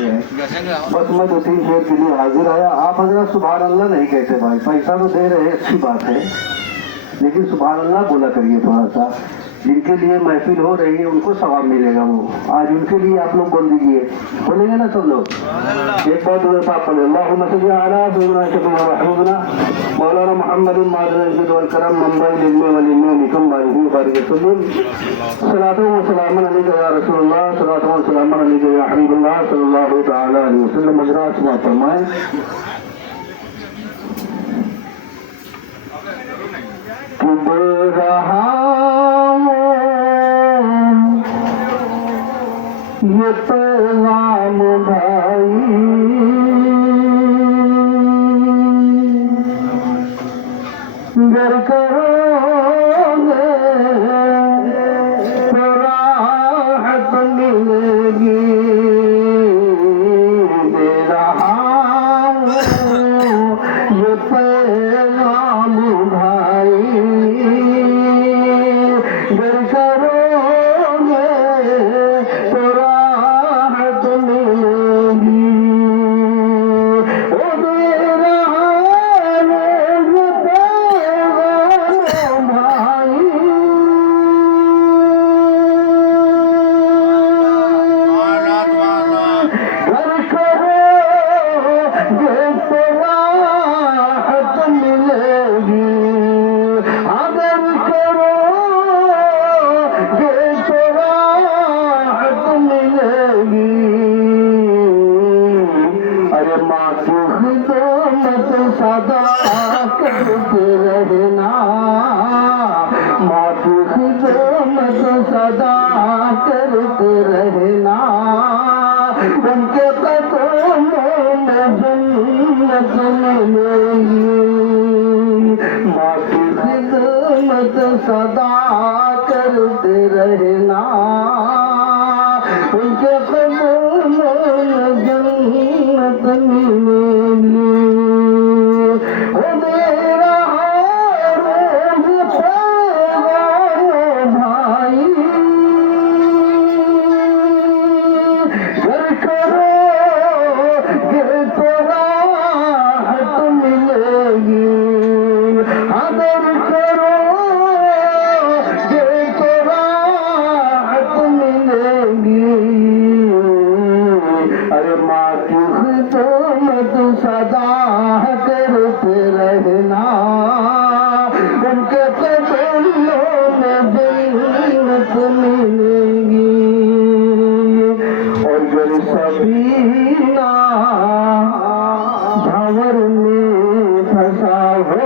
करते हैं। बस मैं 2-3 शेर के लिए हाजिर आया। आप हजरत सुभान अल्लाह नहीं कहते भाई, पैसा तो दे रहे अच्छी बात है, लेकिन सुभान अल्लाह बोला करिए थोड़ा सा। जिनके लिए महफिल हो रही है उनको सवाब मिलेगा, वो आज उनके लिए आप लोग बोल दीजिए, बोलेंगे ना सब लोग? एक बात पाक पढ़े, अल्लाहुम्मा सल्ली अला सय्यिदना शफीना व हबीबना मौलाना मुहम्मदिन मादन वल करम मुंबई लिल्मी वल निकम बारिही बारिक सल्लम सलातु व सलामुन अलैका या रसूलुल्लाह सलातु व सलामुन अलैका या हबीबल्लाह सल्लल्लाहु तआला अलैहि वसल्लम। हजरात में फरमाएं कि दे रहा ये पैगाम भाई, गर करोगे तो राहत मिलेगी। दे रहा ये पैगाम भाई, गर करोगे तो राहत मिलेगी। ओ दे रहा ये पैगाम भाई, गर करोगे तो राहत मिलेगी। अगर करोगे तो राहत मिलेगी। अरे माँ की खिदमत सदा करते रहना, माँ की खिदमत सदा करते रहना। उनके कदमों में जन्नत मिलेगी। माँ की खिदमत सदा करते रहना, उनके कदमों में जन्नत मिलेगी। ओ मेरा रोज़ पैगाम भाई, गर करोगे तो राहत मिलेगी। अगर करोगे तो राहत मिलेगी। अरे माँ की खिदमत सदा करते रहना, उनके कदमों में जन्नत मिलेगी। और गर सफीना भंवर में फंसा हो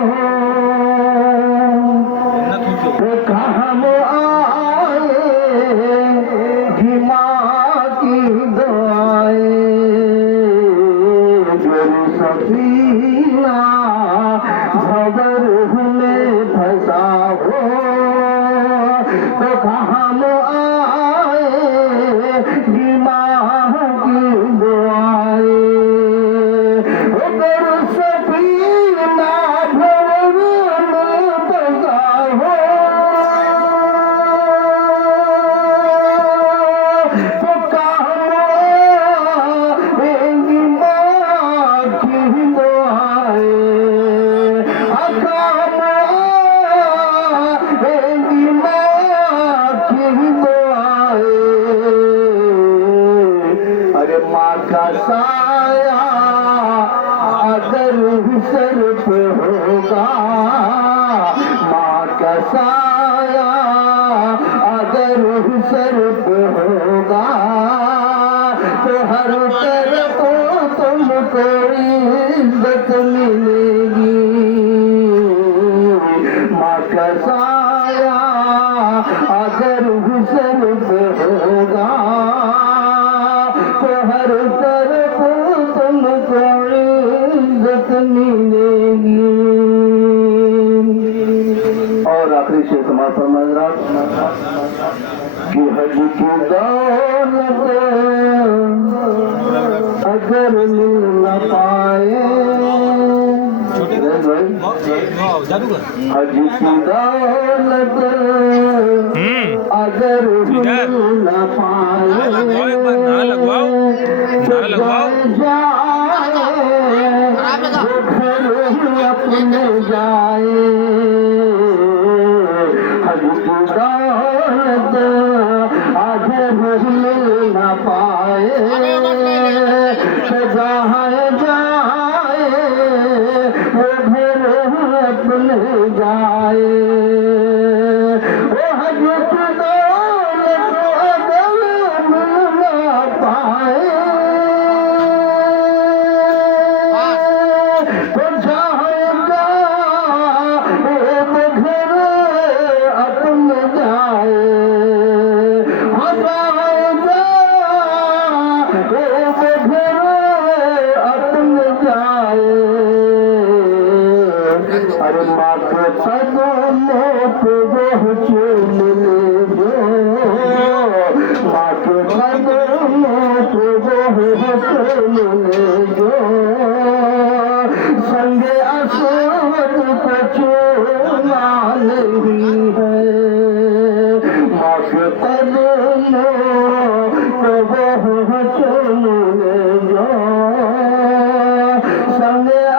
तो काम आएगी माँ की दुआएं। गर सफीना भंवर में फंसा हो तो काम आएगी माँ की दुआएं। अगर सफीना भंवर में फंसा हो तो काम आएगी माँ की दुआएं। काम आएगी माँ की दुआएं। अरे माँ का साया अगर सर पे होगा, माँ का साया अगर सर पे होगा तो हर तरफ तुमको इज्जत मिलेगी। माँ का साया अगर सर पे होगा तो हर तरफ तुमको इज्जत मिलेगी। और आखिरी शेर समाज फरमाया कि हज की दौलत अगर मिल न पाए, हज की दौलत अगर मिल न पाए, अपने जाए आधे मिल न पाए जहाँ जाए वो घर अपने जाए वो हजरत दौलत अगर मिल न पाए तो जाएगा वो घर अपने जाए अरे माँ के कदमों पे वो चूम ले जो माँ के कदमों पे वो चूम ले जो संगे असवद को चूमा नहीं है माँ के कदमों पे वो चूम ले जो संगे